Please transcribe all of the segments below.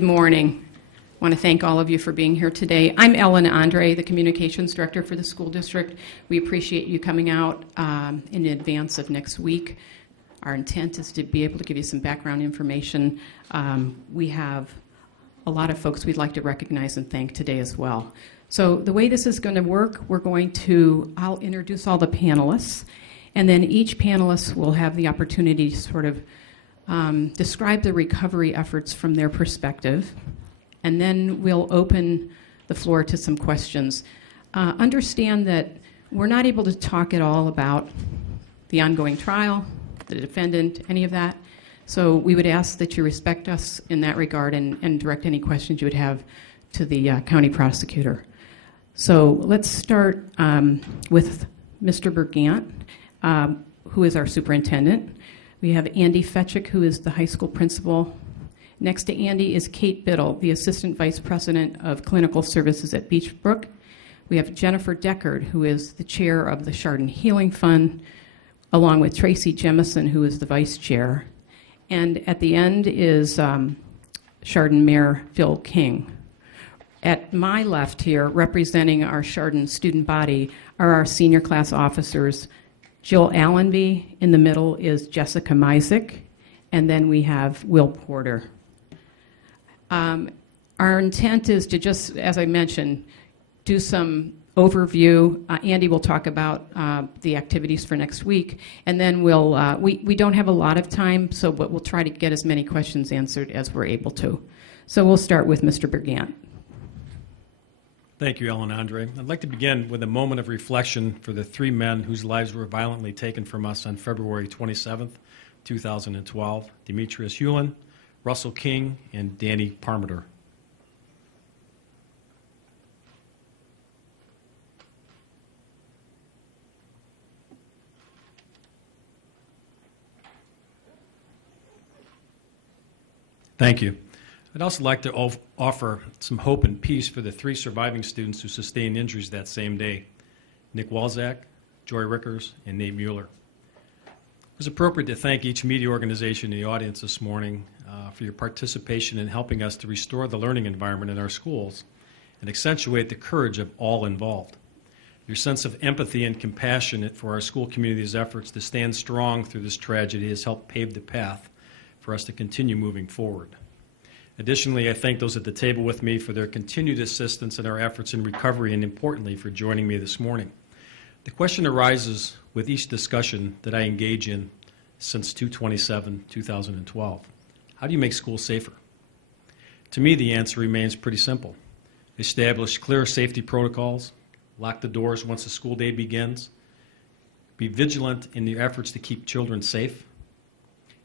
Good morning. I want to thank all of you for being here today. I'm Ellen Andre, the Communications Director for the school district. We appreciate you coming out in advance of next week. Our intent is to be able to give you some background information. We have a lot of folks we'd like to recognize and thank today as well. So the way this is going to work, I'll introduce all the panelists, and then each panelist will have the opportunity to sort of describe the recovery efforts from their perspective, and then we'll open the floor to some questions. Understand that we're not able to talk at all about the ongoing trial, the defendant, any of that. So we would ask that you respect us in that regard and direct any questions you would have to the county prosecutor. So let's start with Mr. Bergant, who is our superintendent. We have Andy Fetchick, who is the high school principal. Next to Andy is Kate Biddle, the Assistant Vice President of Clinical Services at Beechbrook. We have Jennifer Deckard, who is the chair of the Chardon Healing Fund, along with Tracy Jemison, who is the vice chair. And at the end is Chardon Mayor Phil King. At my left here, representing our Chardon student body, are our senior class officers. Jill Allenby. In the middle is Jessica Misick. And then we have Will Porter. Our intent is to just, as I mentioned, do some overview. Andy will talk about the activities for next week, and then we don't have a lot of time, but we'll try to get as many questions answered as we're able to. So we'll start with Mr. Bergant. Thank you, Ellen Andre. I'd like to begin with a moment of reflection for the three men whose lives were violently taken from us on February 27th, 2012, Demetrius Hewlin, Russell King, and Danny Parmenter. Thank you. I'd also like to offer some hope and peace for the three surviving students who sustained injuries that same day: Nick Walzak, Joy Rickers, and Nate Mueller. It was appropriate to thank each media organization in the audience this morning for your participation in helping us to restore the learning environment in our schools and accentuate the courage of all involved. Your sense of empathy and compassion for our school community's efforts to stand strong through this tragedy has helped pave the path for us to continue moving forward. Additionally, I thank those at the table with me for their continued assistance in our efforts in recovery and, importantly, for joining me this morning. The question arises with each discussion that I engage in since 2/27/2012. How do you make schools safer? To me, the answer remains pretty simple. Establish clear safety protocols, lock the doors once the school day begins, be vigilant in your efforts to keep children safe,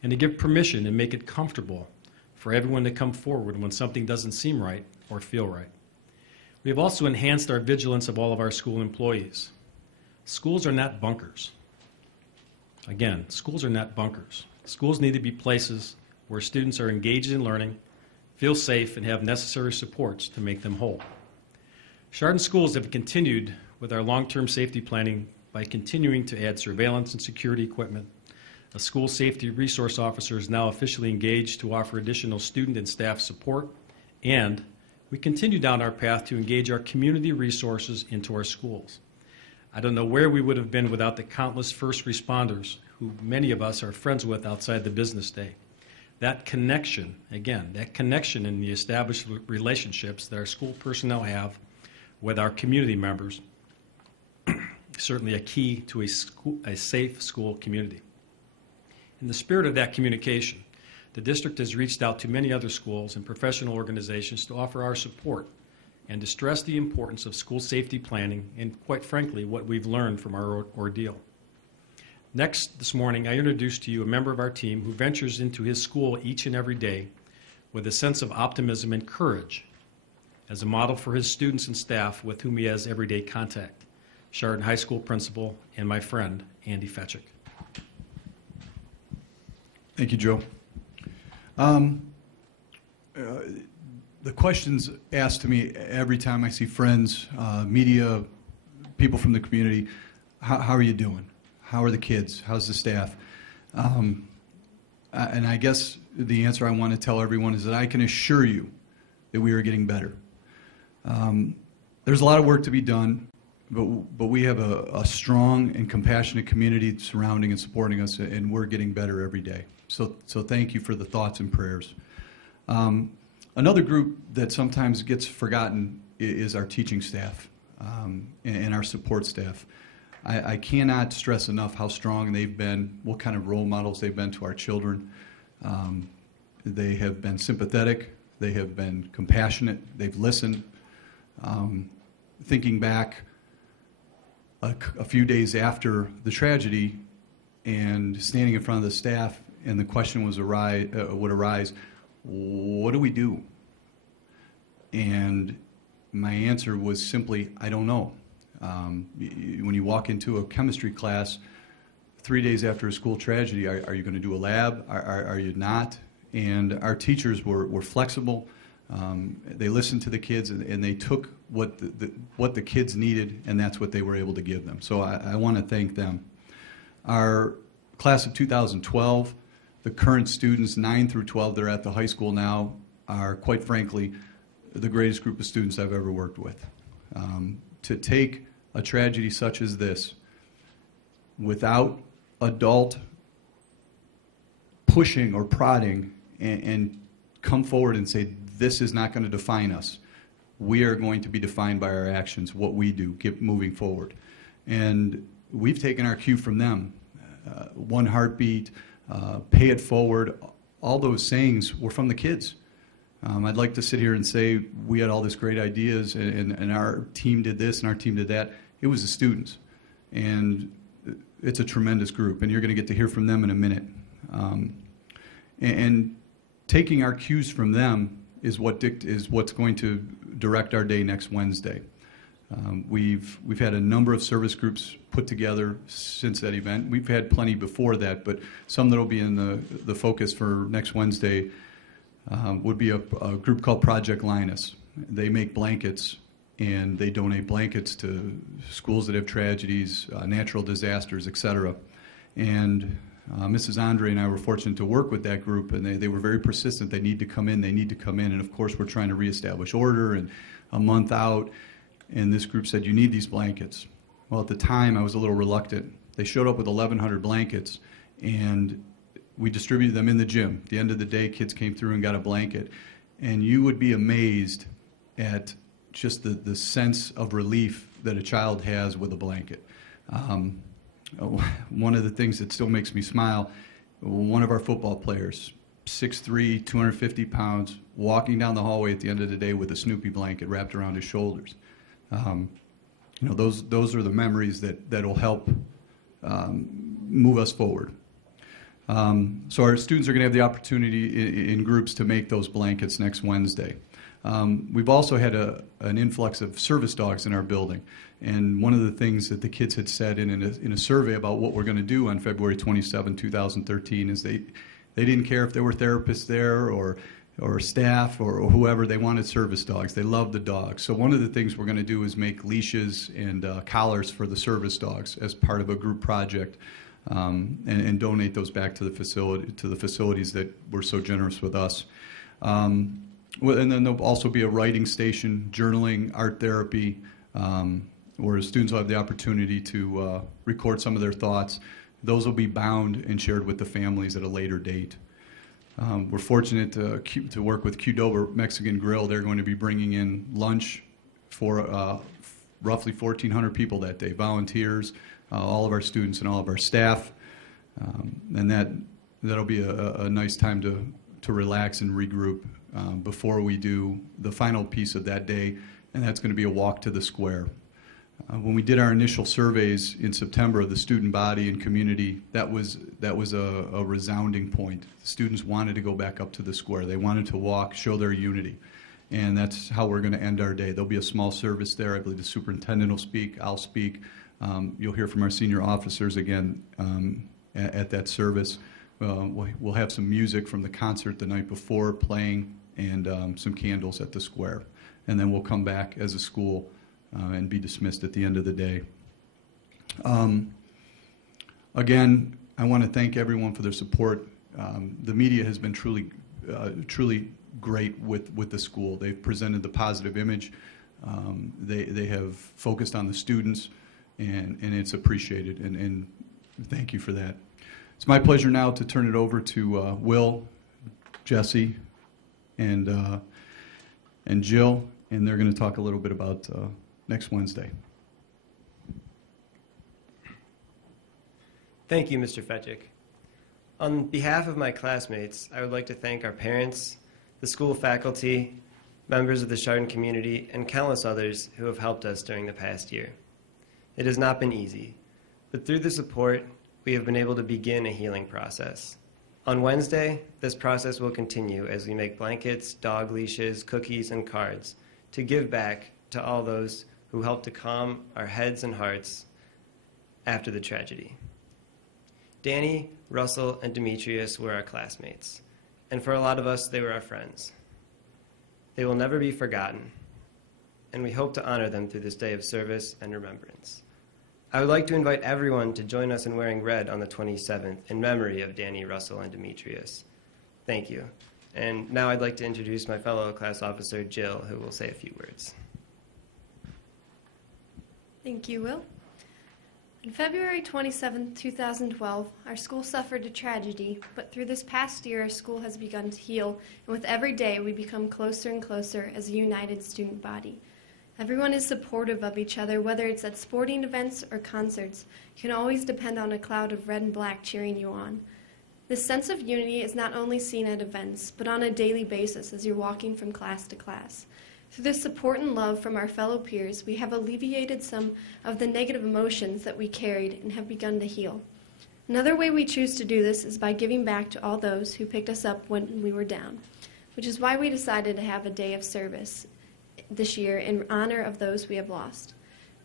and to give permission and make it comfortable for everyone to come forward when something doesn't seem right or feel right. We have also enhanced our vigilance of all of our school employees. Schools are not bunkers. Again, schools are not bunkers. Schools need to be places where students are engaged in learning, feel safe, and have necessary supports to make them whole. Chardon schools have continued with our long-term safety planning by continuing to add surveillance and security equipment. A school safety resource officer is now officially engaged to offer additional student and staff support, and we continue down our path to engage our community resources into our schools. I don't know where we would have been without the countless first responders who many of us are friends with outside the business day. That connection, again, that connection in the established relationships that our school personnel have with our community members is certainly a key to a safe school community. In the spirit of that communication, the district has reached out to many other schools and professional organizations to offer our support and to stress the importance of school safety planning and, quite frankly, what we've learned from our ordeal. Next, this morning, I introduce to you a member of our team who ventures into his school each and every day with a sense of optimism and courage as a model for his students and staff with whom he has everyday contact: Chardon High School principal and my friend, Andy Fetchick. Thank you, Joe. The questions asked to me every time I see friends, media, people from the community: how are you doing? How are the kids? How's the staff? And I guess the answer I want to tell everyone is that I can assure you that we were getting better. There's a lot of work to be done, but we have a strong and compassionate community surrounding and supporting us, and we're getting better every day. So thank you for the thoughts and prayers. Another group that sometimes gets forgotten is our teaching staff and our support staff. I cannot stress enough how strong they've been, what kind of role models they've been to our children. They have been sympathetic, they have been compassionate, they've listened. Thinking back a few days after the tragedy and standing in front of the staff, and the question would arise, what do we do? And my answer was simply, I don't know. When you walk into a chemistry class 3 days after a school tragedy, are you going to do a lab? Are you not? And our teachers were flexible. They listened to the kids, and they took what the kids needed, and that's what they were able to give them. So I want to thank them. Our class of 2012, the current students, 9 through 12, they're at the high school now, are quite frankly the greatest group of students I've ever worked with. To take a tragedy such as this without adult pushing or prodding and come forward and say, this is not going to define us. We are going to be defined by our actions, what we do, moving forward. And we've taken our cue from them. One heartbeat, pay it forward, all those sayings were from the kids. I'd like to sit here and say we had all these great ideas and our team did this and our team did that. It was the students. And it's a tremendous group, and you're going to get to hear from them in a minute. And taking our cues from them is what's going to direct our day next Wednesday. We've had a number of service groups put together since that event. We've had plenty before that, but some that will be in the focus for next Wednesday would be a group called Project Linus. They make blankets, and they donate blankets to schools that have tragedies, natural disasters, etc. And Mrs. Andre and I were fortunate to work with that group, and they were very persistent. They need to come in, and of course we're trying to reestablish order, and a month out, and this group said, you need these blankets. Well, at the time, I was a little reluctant. They showed up with 1,100 blankets, and we distributed them in the gym. At the end of the day, kids came through and got a blanket, and you would be amazed at just the sense of relief that a child has with a blanket. One of the things that still makes me smile, one of our football players, 6'3", 250 pounds, walking down the hallway at the end of the day with a Snoopy blanket wrapped around his shoulders. Those are the memories that'll help move us forward. So our students are going to have the opportunity in groups to make those blankets next Wednesday. We've also had an influx of service dogs in our building, and one of the things that the kids had said in a survey about what we're going to do on February 27, 2013 is they didn't care if there were therapists there or staff or whoever. They wanted service dogs. They loved the dogs. So one of the things we're going to do is make leashes and collars for the service dogs as part of a group project, and donate those back to the facilities that were so generous with us. And then there'll also be a writing station, journaling, art therapy, where students will have the opportunity to record some of their thoughts. Those will be bound and shared with the families at a later date. We're fortunate to work with Qdoba Mexican Grill. They're going to be bringing in lunch for roughly 1,400 people that day, volunteers, all of our students and all of our staff. And that'll be a nice time to relax and regroup before we do the final piece of that day, and that's going to be a walk to the square. When we did our initial surveys in September of the student body and community, that was a resounding point. The students wanted to go back up to the square. They wanted to walk, show their unity, and that's how we're going to end our day. There'll be a small service there. I believe the superintendent will speak. I'll speak. You'll hear from our senior officers again at that service. We'll have some music from the concert the night before playing, and some candles at the square. And then we'll come back as a school and be dismissed at the end of the day. Again, I want to thank everyone for their support. The media has been truly great with the school. They've presented the positive image. They have focused on the students, and it's appreciated, and thank you for that. It's my pleasure now to turn it over to Will, Jesse, and Jill, and they're going to talk a little bit about next Wednesday. Thank you, Mr. Fetchick. On behalf of my classmates, I would like to thank our parents, the school faculty, members of the Chardon community, and countless others who have helped us during the past year. It has not been easy, but through the support, we have been able to begin a healing process. On Wednesday, this process will continue as we make blankets, dog leashes, cookies, and cards to give back to all those who helped to calm our heads and hearts after the tragedy. Danny, Russell, and Demetrius were our classmates, and for a lot of us, they were our friends. They will never be forgotten, and we hope to honor them through this day of service and remembrance. I would like to invite everyone to join us in wearing red on the 27th in memory of Danny, Russell, and Demetrius. Thank you. And now I'd like to introduce my fellow class officer, Jill, who will say a few words. Thank you, Will. On February 27, 2012, our school suffered a tragedy, but through this past year, our school has begun to heal, and with every day, we become closer and closer as a united student body. Everyone is supportive of each other, whether it's at sporting events or concerts. You can always depend on a cloud of red and black cheering you on. This sense of unity is not only seen at events, but on a daily basis as you're walking from class to class. Through the support and love from our fellow peers, we have alleviated some of the negative emotions that we carried and have begun to heal. Another way we choose to do this is by giving back to all those who picked us up when we were down, which is why we decided to have a day of service this year in honor of those we have lost.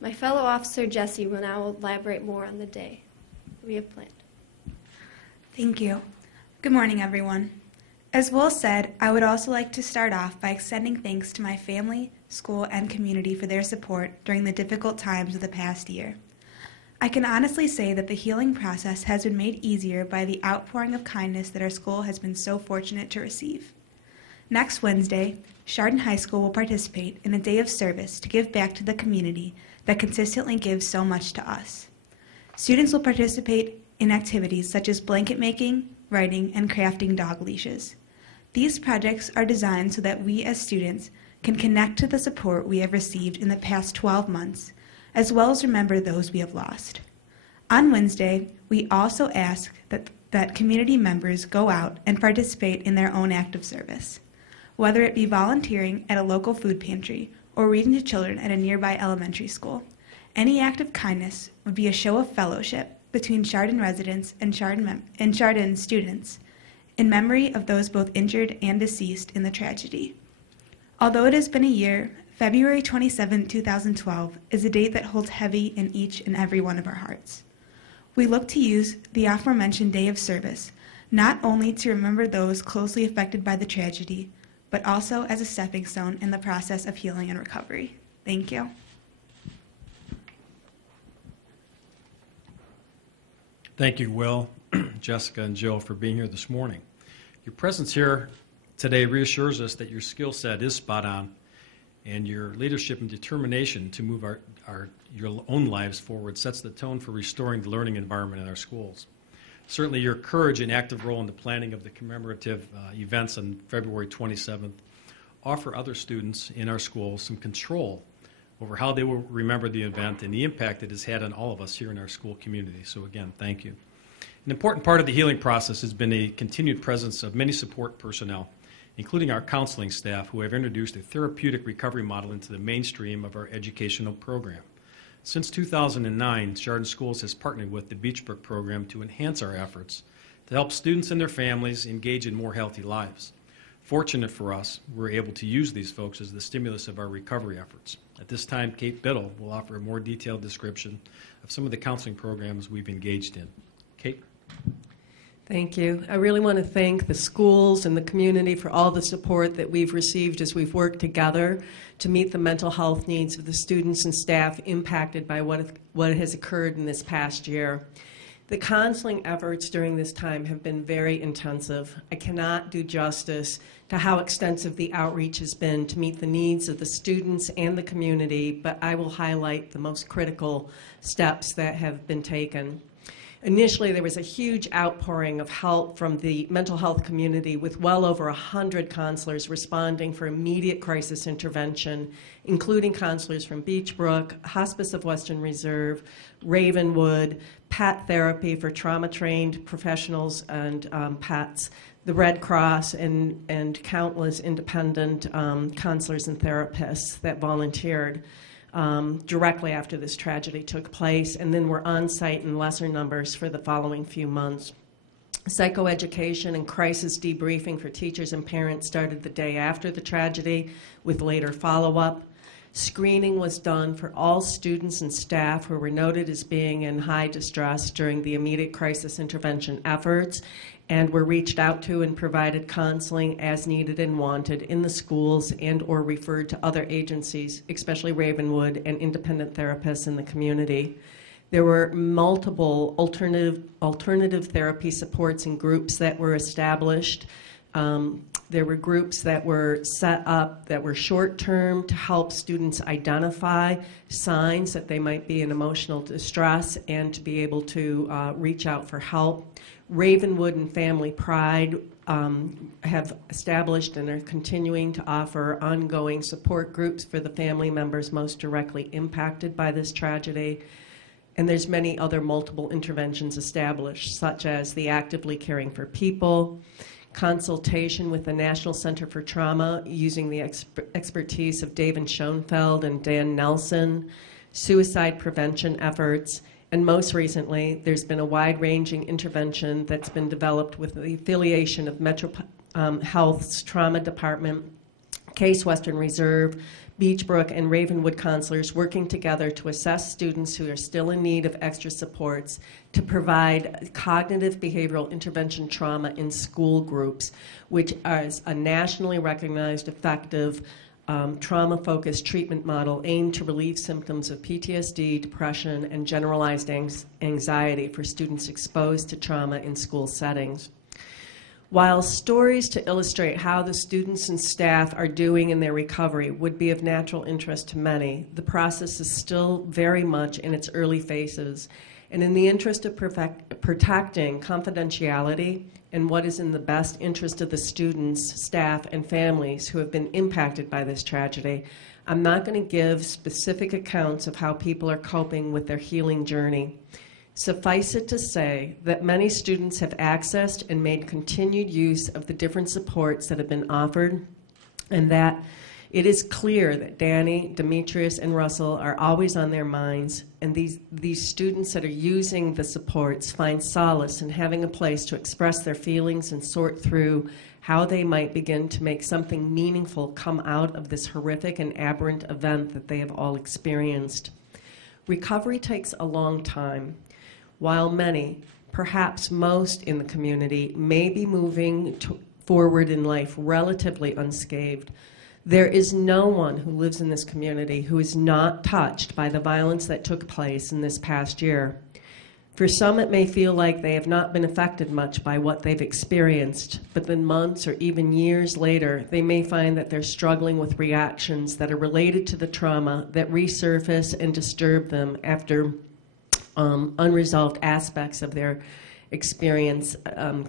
My fellow officer Jesse will now elaborate more on the day we have planned. Thank you. Good morning, everyone. As Will said, I would also like to start off by extending thanks to my family, school, and community for their support during the difficult times of the past year. I can honestly say that the healing process has been made easier by the outpouring of kindness that our school has been so fortunate to receive. Next Wednesday, Chardon High School will participate in a day of service to give back to the community that consistently gives so much to us. Students will participate in activities such as blanket making, writing, and crafting dog leashes. These projects are designed so that we as students can connect to the support we have received in the past 12 months, as well as remember those we have lost. On Wednesday, we also ask that community members go out and participate in their own act of service. Whether it be volunteering at a local food pantry or reading to children at a nearby elementary school, any act of kindness would be a show of fellowship between Chardon residents and Chardon students in memory of those both injured and deceased in the tragedy. Although it has been a year, February 27, 2012 is a date that holds heavy in each and every one of our hearts. We look to use the aforementioned day of service not only to remember those closely affected by the tragedy, but also as a stepping stone in the process of healing and recovery. Thank you. Thank you, Will, Jessica, and Jill, for being here this morning. Your presence here today reassures us that your skill set is spot on, and your leadership and determination to move your own lives forward sets the tone for restoring the learning environment in our schools. Certainly, your courage and active role in the planning of the commemorative events on February 27th offer other students in our schools some control over how they will remember the event and the impact it has had on all of us here in our school community. So again, thank you. An important part of the healing process has been a continued presence of many support personnel, including our counseling staff, who have introduced a therapeutic recovery model into the mainstream of our educational program. Since 2009, Chardon Schools has partnered with the Beachbrook program to enhance our efforts to help students and their families engage in more healthy lives. Fortunate for us, we're able to use these folks as the stimulus of our recovery efforts. At this time, Kate Biddle will offer a more detailed description of some of the counseling programs we've engaged in. Kate? Thank you. I really want to thank the schools and the community for all the support that we've received as we've worked together to meet the mental health needs of the students and staff impacted by what has occurred in this past year. The counseling efforts during this time have been very intensive. I cannot do justice to how extensive the outreach has been to meet the needs of the students and the community, but I will highlight the most critical steps that have been taken. Initially, there was a huge outpouring of help from the mental health community with well over 100 counselors responding for immediate crisis intervention, including counselors from Beechbrook, Hospice of Western Reserve, Ravenwood, PAT therapy for trauma-trained professionals and PATs, the Red Cross, and countless independent counselors and therapists that volunteered directly after this tragedy took place, and then were on site in lesser numbers for the following few months. Psychoeducation and crisis debriefing for teachers and parents started the day after the tragedy, with later follow-up. Screening was done for all students and staff who were noted as being in high distress during the immediate crisis intervention efforts, and were reached out to and provided counseling as needed and wanted in the schools and or referred to other agencies, especially Ravenwood and independent therapists in the community. There were multiple alternative therapy supports and groups that were established. There were groups that were set up that were short-term to help students identify signs that they might be in emotional distress and to be able to reach out for help. Ravenwood and Family Pride have established and are continuing to offer ongoing support groups for the family members most directly impacted by this tragedy. And there's many other multiple interventions established, such as the Actively Caring for People, consultation with the National Center for Trauma using the expertise of David Schoenfeld and Dan Nelson, suicide prevention efforts, and most recently, there's been a wide-ranging intervention that's been developed with the affiliation of Metro Health's Trauma Department, Case Western Reserve, Beechbrook, and Ravenwood counselors working together to assess students who are still in need of extra supports to provide cognitive behavioral intervention trauma in school groups, which is a nationally recognized effective trauma-focused treatment model aimed to relieve symptoms of PTSD, depression, and generalized anxiety for students exposed to trauma in school settings. While stories to illustrate how the students and staff are doing in their recovery would be of natural interest to many, the process is still very much in its early phases. And in the interest of protecting confidentiality and what is in the best interest of the students, staff, and families who have been impacted by this tragedy, I'm not going to give specific accounts of how people are coping with their healing journey. Suffice it to say that many students have accessed and made continued use of the different supports that have been offered, and that it is clear that Danny, Demetrius, and Russell are always on their minds, and these students that are using the supports find solace in having a place to express their feelings and sort through how they might begin to make something meaningful come out of this horrific and aberrant event that they have all experienced. Recovery takes a long time. While many, perhaps most in the community, may be moving forward in life relatively unscathed, there is no one who lives in this community who is not touched by the violence that took place in this past year. For some, it may feel like they have not been affected much by what they've experienced, but then months or even years later, they may find that they're struggling with reactions that are related to the trauma that resurface and disturb them after unresolved aspects of their experience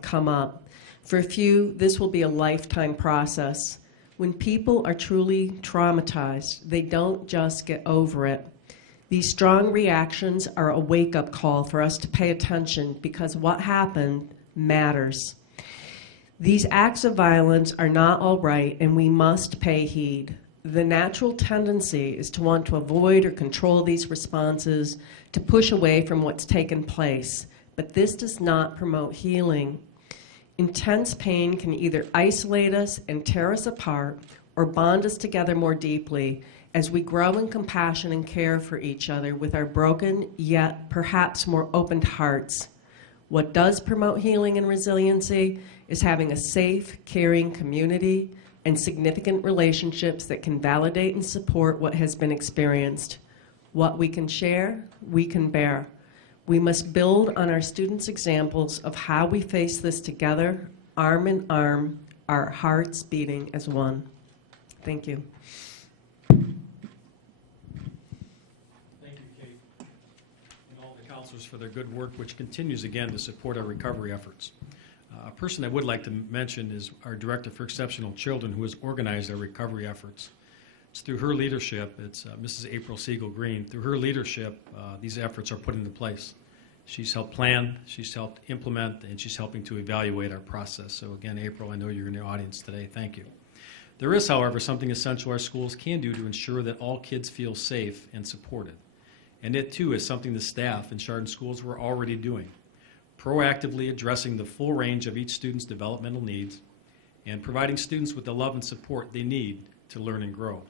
come up. For a few, this will be a lifetime process. When people are truly traumatized, they don't just get over it. These strong reactions are a wake-up call for us to pay attention because what happened matters. These acts of violence are not all right, and we must pay heed. The natural tendency is to want to avoid or control these responses, to push away from what's taken place, but this does not promote healing. Intense pain can either isolate us and tear us apart or bond us together more deeply as we grow in compassion and care for each other with our broken yet perhaps more opened hearts. What does promote healing and resiliency is having a safe, caring community and significant relationships that can validate and support what has been experienced. What we can share, we can bear. We must build on our students' examples of how we face this together, arm in arm, our hearts beating as one. Thank you. Thank you, Kate, and all the counselors for their good work, which continues again to support our recovery efforts. A person I would like to mention is our Director for Exceptional Children, who has organized our recovery efforts. It's through her leadership, it's Mrs. April Siegel Green. Through her leadership, these efforts are put into place. She's helped plan, she's helped implement, and she's helping to evaluate our process. So again, April, I know you're in the audience today. Thank you. There is, however, something essential our schools can do to ensure that all kids feel safe and supported. And it, too, is something the staff in Chardon schools were already doing, proactively addressing the full range of each student's developmental needs and providing students with the love and support they need to learn and grow.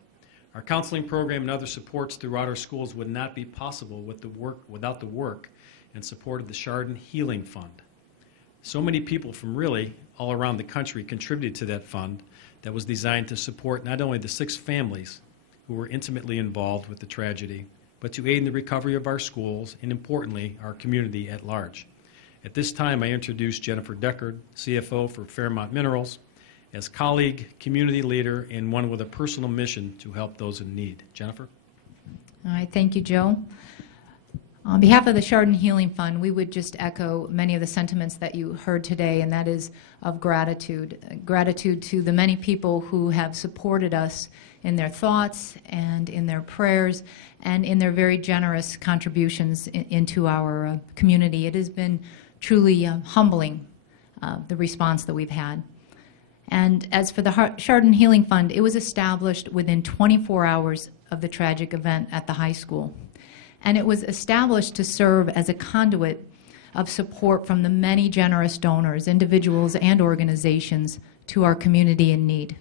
Our counseling program and other supports throughout our schools would not be possible without the work and support of the Chardon Healing Fund. So many people from really all around the country contributed to that fund that was designed to support not only the 6 families who were intimately involved with the tragedy, but to aid in the recovery of our schools and, importantly, our community at large. At this time, I introduce Jennifer Deckard, CFO for Fairmont Minerals, as colleague, community leader, and one with a personal mission to help those in need. Jennifer? All right, thank you, Joe. On behalf of the Chardon Healing Fund, we would just echo many of the sentiments that you heard today, and that is of gratitude. Gratitude to the many people who have supported us in their thoughts and in their prayers and in their very generous contributions into our community. It has been truly humbling, the response that we've had. And as for the Chardon Healing Fund, it was established within 24 hours of the tragic event at the high school. And it was established to serve as a conduit of support from the many generous donors, individuals and organizations, to our community in need.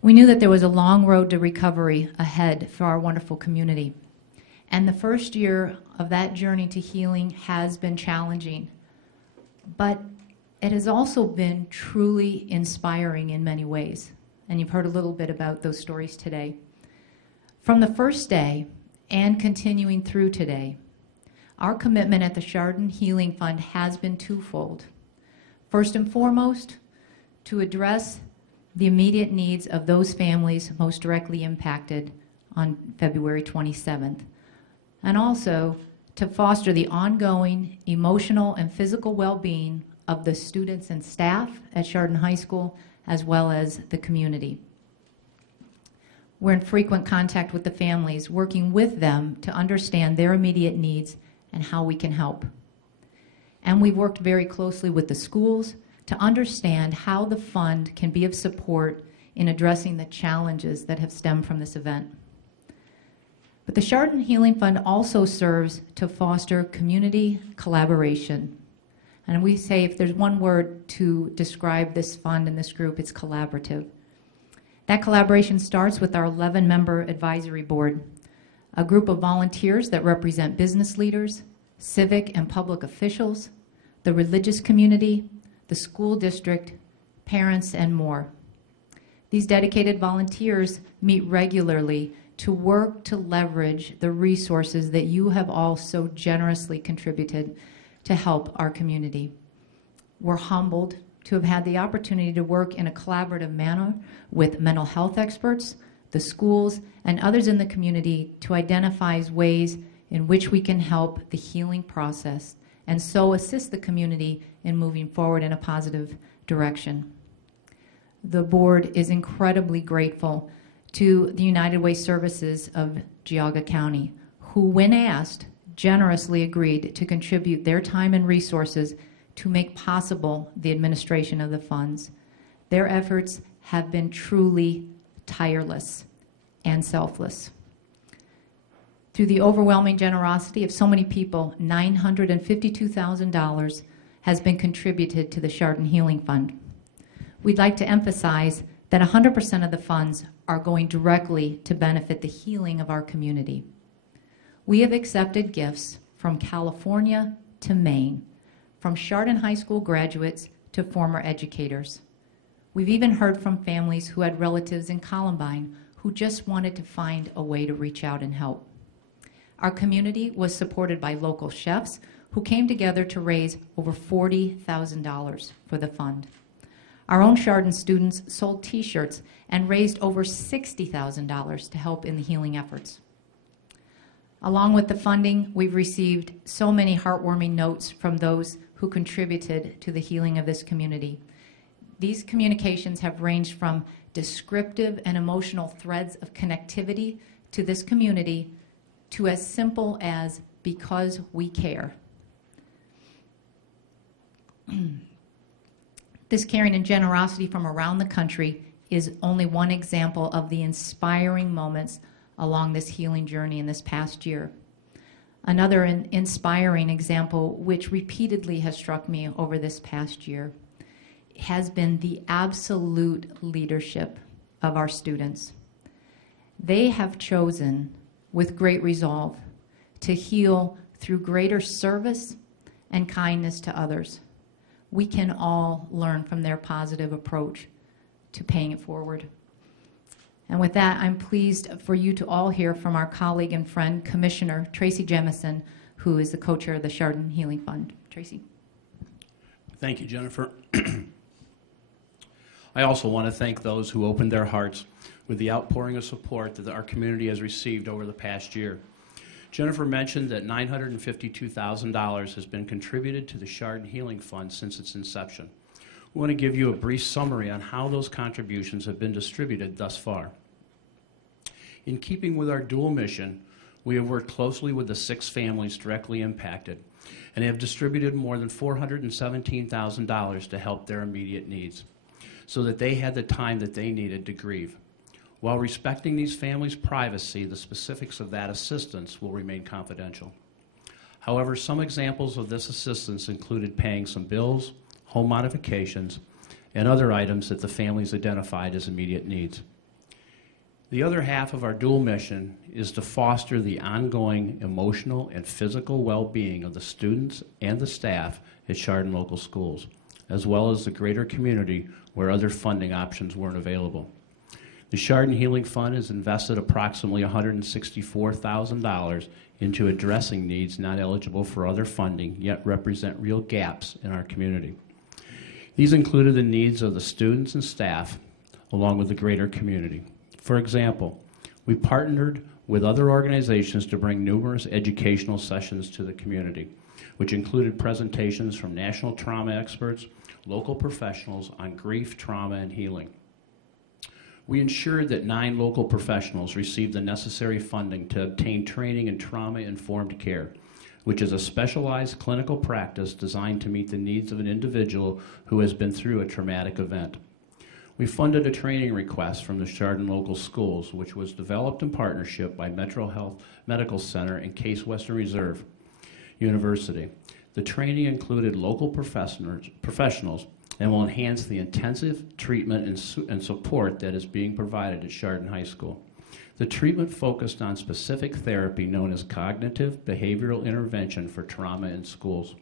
We knew that there was a long road to recovery ahead for our wonderful community. And the first year of that journey to healing has been challenging. But it has also been truly inspiring in many ways. And you've heard a little bit about those stories today. From the first day, and continuing through today, our commitment at the Chardon Healing Fund has been twofold. First and foremost, to address the immediate needs of those families most directly impacted on February 27th, and also to foster the ongoing emotional and physical well-being of the students and staff at Chardon High School, as well as the community. We're in frequent contact with the families, working with them to understand their immediate needs and how we can help. And we've worked very closely with the schools to understand how the fund can be of support in addressing the challenges that have stemmed from this event. But the Chardon Healing Fund also serves to foster community collaboration. And we say if there's one word to describe this fund and this group, it's collaborative. That collaboration starts with our 11-member advisory board, a group of volunteers that represent business leaders, civic and public officials, the religious community, the school district, parents, and more. These dedicated volunteers meet regularly to work to leverage the resources that you have all so generously contributed to help our community. We're humbled to have had the opportunity to work in a collaborative manner with mental health experts, the schools, and others in the community to identify ways in which we can help the healing process and so assist the community in moving forward in a positive direction. The board is incredibly grateful to the United Way Services of Geauga County, who, when asked, generously agreed to contribute their time and resources to make possible the administration of the funds. Their efforts have been truly tireless and selfless. Through the overwhelming generosity of so many people, $952,000 has been contributed to the Chardon Healing Fund. We'd like to emphasize that 100% of the funds are going directly to benefit the healing of our community. We have accepted gifts from California to Maine, from Chardon High School graduates to former educators. We've even heard from families who had relatives in Columbine who just wanted to find a way to reach out and help. Our community was supported by local chefs who came together to raise over $40,000 for the fund. Our own Chardon students sold T-shirts and raised over $60,000 to help in the healing efforts. Along with the funding, we've received so many heartwarming notes from those who contributed to the healing of this community. These communications have ranged from descriptive and emotional threads of connectivity to this community to as simple as "because we care." This caring and generosity from around the country is only one example of the inspiring moments along this healing journey in this past year. Another inspiring example, which repeatedly has struck me over this past year, has been the absolute leadership of our students. They have chosen, with great resolve, to heal through greater service and kindness to others. We can all learn from their positive approach to paying it forward. And with that, I'm pleased for you to all hear from our colleague and friend, Commissioner Tracy Jemison, who is the co-chair of the Chardon Healing Fund. Tracy. Thank you, Jennifer. I also want to thank those who opened their hearts with the outpouring of support that our community has received over the past year. Jennifer mentioned that $952,000 has been contributed to the Chardon Healing Fund since its inception. We want to give you a brief summary on how those contributions have been distributed thus far. In keeping with our dual mission, we have worked closely with the 6 families directly impacted and have distributed more than $417,000 to help their immediate needs so that they had the time that they needed to grieve. While respecting these families' privacy, the specifics of that assistance will remain confidential. However, some examples of this assistance included paying some bills, home modifications, and other items that the families identified as immediate needs. The other half of our dual mission is to foster the ongoing emotional and physical well-being of the students and the staff at Chardon Local Schools, as well as the greater community where other funding options weren't available. The Chardon Healing Fund has invested approximately $164,000 into addressing needs not eligible for other funding, yet represent real gaps in our community. These included the needs of the students and staff, along with the greater community. For example, we partnered with other organizations to bring numerous educational sessions to the community, which included presentations from national trauma experts, local professionals on grief, trauma, and healing. We ensured that 9 local professionals received the necessary funding to obtain training in trauma-informed care, which is a specialized clinical practice designed to meet the needs of an individual who has been through a traumatic event. We funded a training request from the Chardon Local Schools, which was developed in partnership by Metro Health Medical Center and Case Western Reserve University. The training included local professionals and will enhance the intensive treatment and support that is being provided at Chardon High School. The treatment focused on specific therapy known as cognitive behavioral intervention for trauma in schools.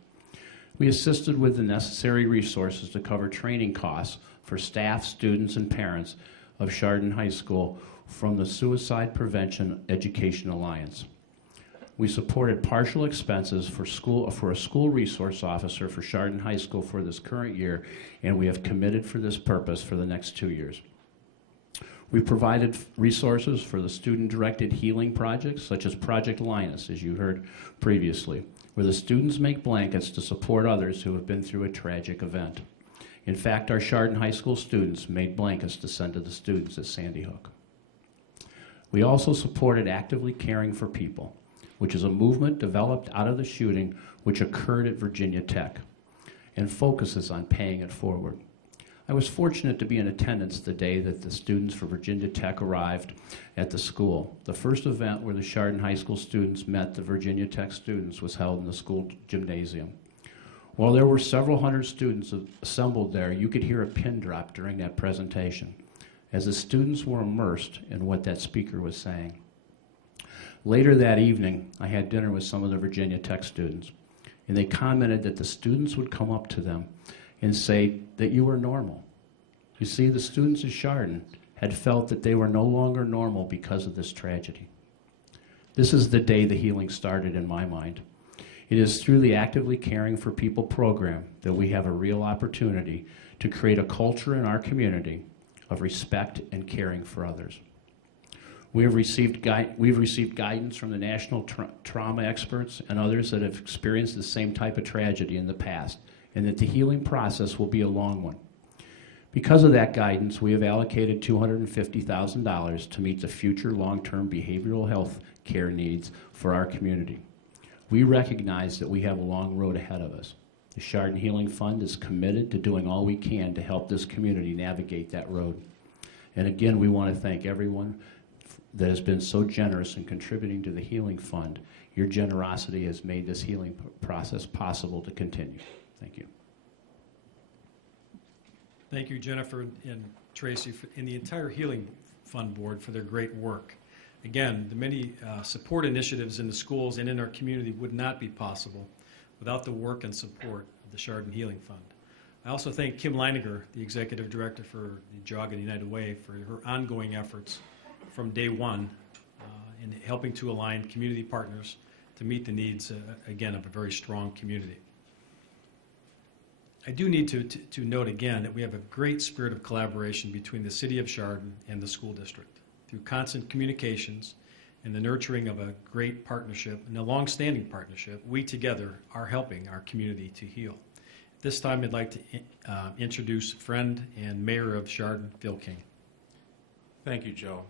We assisted with the necessary resources to cover training costs for staff, students, and parents of Chardon High School from the Suicide Prevention Education Alliance. We supported partial expenses for a school resource officer for Chardon High School for this current year, and we have committed for this purpose for the next 2 years. We provided resources for the student-directed healing projects, such as Project Linus, as you heard previously, where the students make blankets to support others who have been through a tragic event. In fact, our Chardon High School students made blankets to send to the students at Sandy Hook. We also supported Actively Caring for People, which is a movement developed out of the shooting which occurred at Virginia Tech and focuses on paying it forward. I was fortunate to be in attendance the day that the students for Virginia Tech arrived at the school. The first event where the Chardon High School students met the Virginia Tech students was held in the school gymnasium. While there were several hundred students assembled there, you could hear a pin drop during that presentation as the students were immersed in what that speaker was saying. Later that evening, I had dinner with some of the Virginia Tech students, and they commented that the students would come up to them and say that you were normal. You see, the students at Chardon had felt that they were no longer normal because of this tragedy. This is the day the healing started in my mind. It is through the Actively Caring for People program that we have a real opportunity to create a culture in our community of respect and caring for others. We've received guidance from the national trauma experts and others that have experienced the same type of tragedy in the past, and that the healing process will be a long one. Because of that guidance, we have allocated $250,000 to meet the future long-term behavioral health care needs for our community. We recognize that we have a long road ahead of us. The Chardon Healing Fund is committed to doing all we can to help this community navigate that road. And again, we want to thank everyone that has been so generous in contributing to the Healing Fund. Your generosity has made this healing process possible to continue. Thank you. Thank you, Jennifer and Tracy, and the entire Healing Fund Board for their great work. Again, the many support initiatives in the schools and in our community would not be possible without the work and support of the Chardon Healing Fund. I also thank Kim Leininger, the Executive Director for the JOG and United Way, for her ongoing efforts from day one in helping to align community partners to meet the needs, again, of a very strong community. I do need to note again that we have a great spirit of collaboration between the City of Chardon and the school district. Through constant communications and the nurturing of a great partnership and a long-standing partnership, we together are helping our community to heal. At this time, I'd like to introduce friend and Mayor of Chardon, Phil King. Thank you, Joe.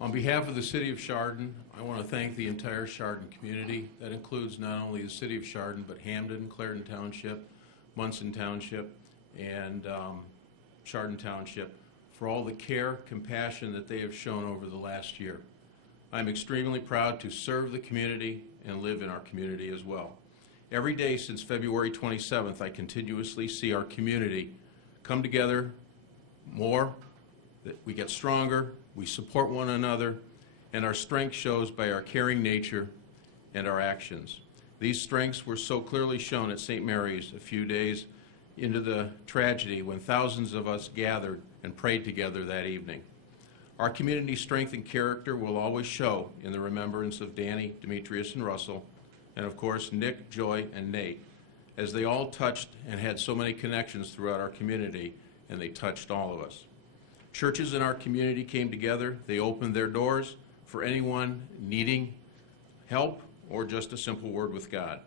On behalf of the City of Chardon, I want to thank the entire Chardon community. That includes not only the City of Chardon, but Hamden, Clarendon Township, Munson Township, and Chardon Township, for all the care, compassion that they have shown over the last year. I'm extremely proud to serve the community and live in our community as well. Every day since February 27th, I continuously see our community come together more, that we get stronger, we support one another, and our strength shows by our caring nature and our actions. These strengths were so clearly shown at St. Mary's a few days into the tragedy when thousands of us gathered and prayed together that evening. Our community strength and character will always show in the remembrance of Danny, Demetrius, and Russell, and of course Nick, Joy, and Nate, as they all touched and had so many connections throughout our community, and they touched all of us. Churches in our community came together. They opened their doors for anyone needing help or just a simple word with God.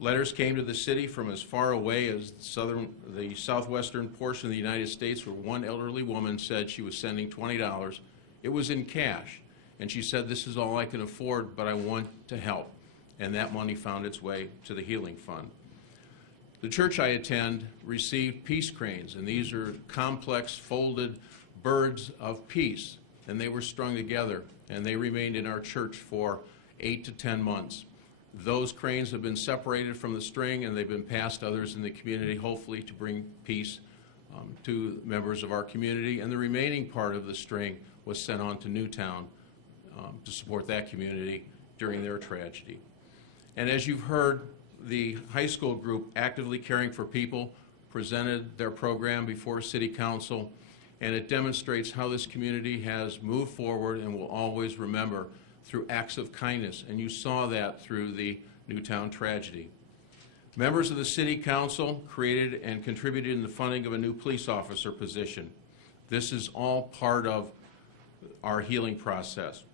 Letters came to the city from as far away as the southwestern portion of the United States, where one elderly woman said she was sending $20. It was in cash, and she said, "This is all I can afford, but I want to help." And that money found its way to the Healing Fund. The church I attend received peace cranes, and these are complex folded birds of peace, and they were strung together, and they remained in our church for 8 to 10 months. Those cranes have been separated from the string, and they've been passed to others in the community, hopefully to bring peace to members of our community. And the remaining part of the string was sent on to Newtown to support that community during their tragedy. And as you've heard, the high school group, Actively Caring for People, presented their program before City Council, and it demonstrates how this community has moved forward and will always remember through acts of kindness, and you saw that through the Newtown tragedy. Members of the City Council created and contributed in the funding of a new police officer position. This is all part of our healing process.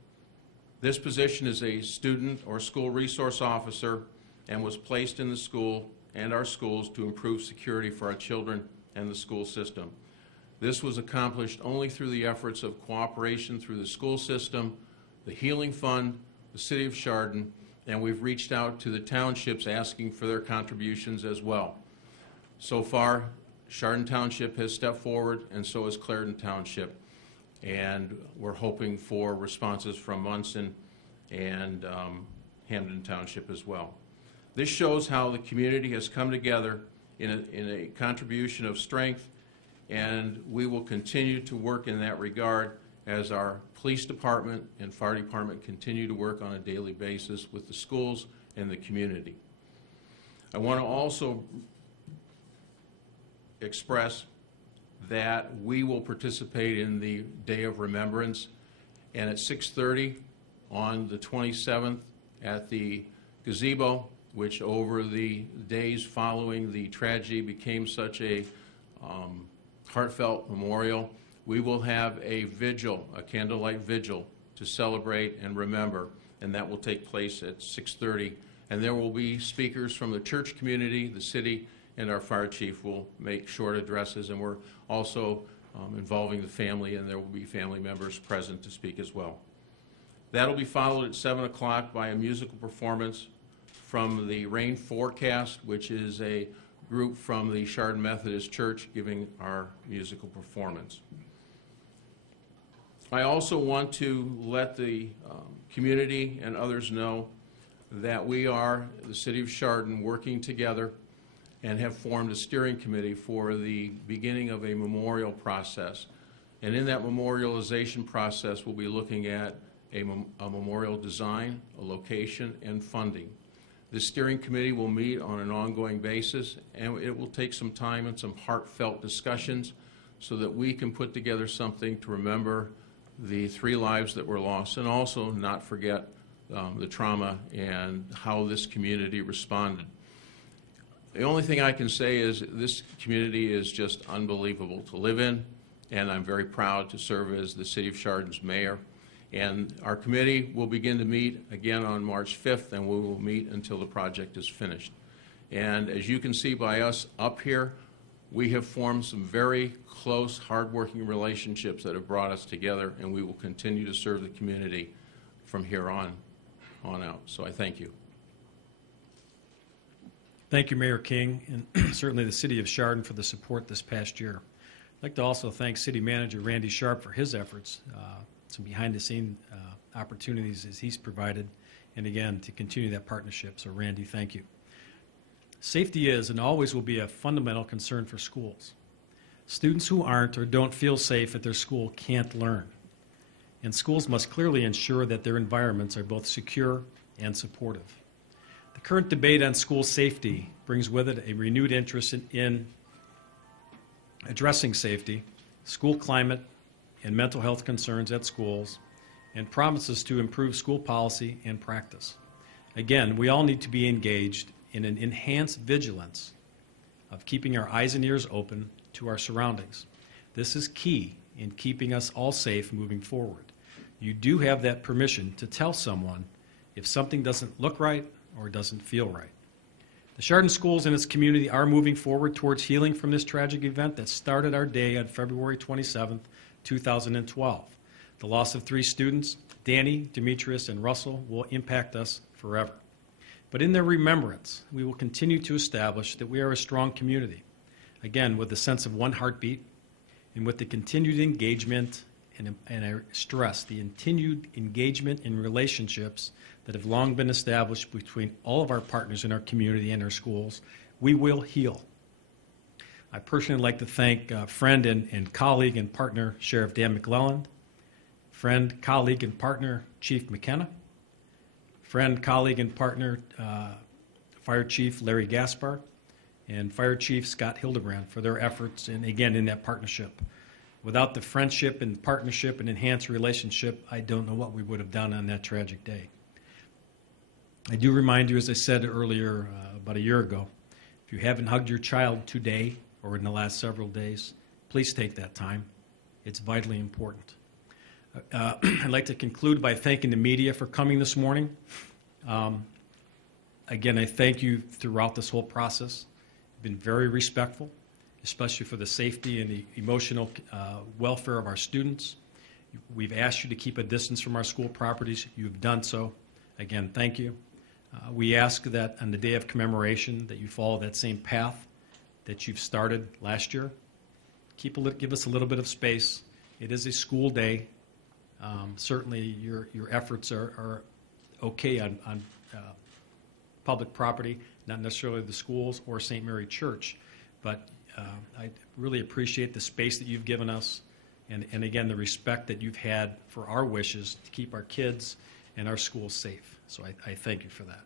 This position is a student or school resource officer and was placed in the school and our schools to improve security for our children and the school system. This was accomplished only through the efforts of cooperation through the school system, the Healing Fund, the City of Chardon, and we've reached out to the townships asking for their contributions as well. So far, Chardon Township has stepped forward, and so has Clarendon Township, and we're hoping for responses from Munson and Hamden Township as well. This shows how the community has come together in a contribution of strength, and we will continue to work in that regard as our police department and fire department continue to work on a daily basis with the schools and the community. I want to also express that we will participate in the Day of Remembrance, and at 6:30 on the 27th at the gazebo, which over the days following the tragedy became such a heartfelt memorial. We will have a vigil, a candlelight vigil, to celebrate and remember, and that will take place at 6:30. And there will be speakers from the church community, the city, and our fire chief will make short addresses, and we're also involving the family, and there will be family members present to speak as well. That'll be followed at 7 o'clock by a musical performance from the Rain Forecast, which is a group from the Chardon Methodist Church giving our musical performance. I also want to let the community and others know that we are, the City of Chardon, working together and have formed a steering committee for the beginning of a memorial process. And in that memorialization process, we'll be looking at a memorial design, a location, and funding. The steering committee will meet on an ongoing basis, and it will take some time and some heartfelt discussions so that we can put together something to remember the 3 lives that were lost, and also not forget the trauma and how this community responded. The only thing I can say is this community is just unbelievable to live in, and I'm very proud to serve as the City of Chardon's mayor. And our committee will begin to meet again on March 5th, and we will meet until the project is finished. And as you can see by us up here, we have formed some very close, hardworking relationships that have brought us together, and we will continue to serve the community from here on out. So I thank you. Thank you, Mayor King, and certainly the City of Chardon for the support this past year. I'd like to also thank City Manager Randy Sharp for his efforts, some behind-the-scene opportunities as he's provided, and again, to continue that partnership. So, Randy, thank you. Safety is and always will be a fundamental concern for schools. Students who aren't or don't feel safe at their school can't learn, and schools must clearly ensure that their environments are both secure and supportive. The current debate on school safety brings with it a renewed interest in addressing safety, school climate, and mental health concerns at schools, and promises to improve school policy and practice. Again, we all need to be engaged in an enhanced vigilance of keeping our eyes and ears open to our surroundings. This is key in keeping us all safe moving forward. You do have that permission to tell someone if something doesn't look right or doesn't feel right. The Chardon schools and its community are moving forward towards healing from this tragic event that started our day on February 27th, 2012. The loss of 3 students, Danny, Demetrius, and Russell, will impact us forever. But in their remembrance, we will continue to establish that we are a strong community, again, with a sense of one heartbeat and with the continued engagement, and I stress the continued engagement in relationships that have long been established between all of our partners in our community and our schools. We will heal. I personally like to thank friend and colleague and partner Sheriff Dan McClelland, friend, colleague, and partner Chief McKenna, friend, colleague, and partner Fire Chief Larry Gaspar, and Fire Chief Scott Hildebrand for their efforts, and again, in that partnership. Without the friendship and partnership and enhanced relationship, I don't know what we would have done on that tragic day. I do remind you, as I said earlier, about a year ago, if you haven't hugged your child today or in the last several days, please take that time. It's vitally important. I'd like to conclude by thanking the media for coming this morning. Again, I thank you throughout this whole process. You've been very respectful, especially for the safety and the emotional welfare of our students. We've asked you to keep a distance from our school properties. You've done so. Again, thank you. We ask that on the day of commemoration that you follow that same path that you've started last year. Give us a little bit of space. It is a school day. Certainly your efforts are okay on public property, not necessarily the schools or St. Mary Church, but I really appreciate the space that you've given us and again, the respect that you've had for our wishes to keep our kids and our schools safe. So I thank you for that.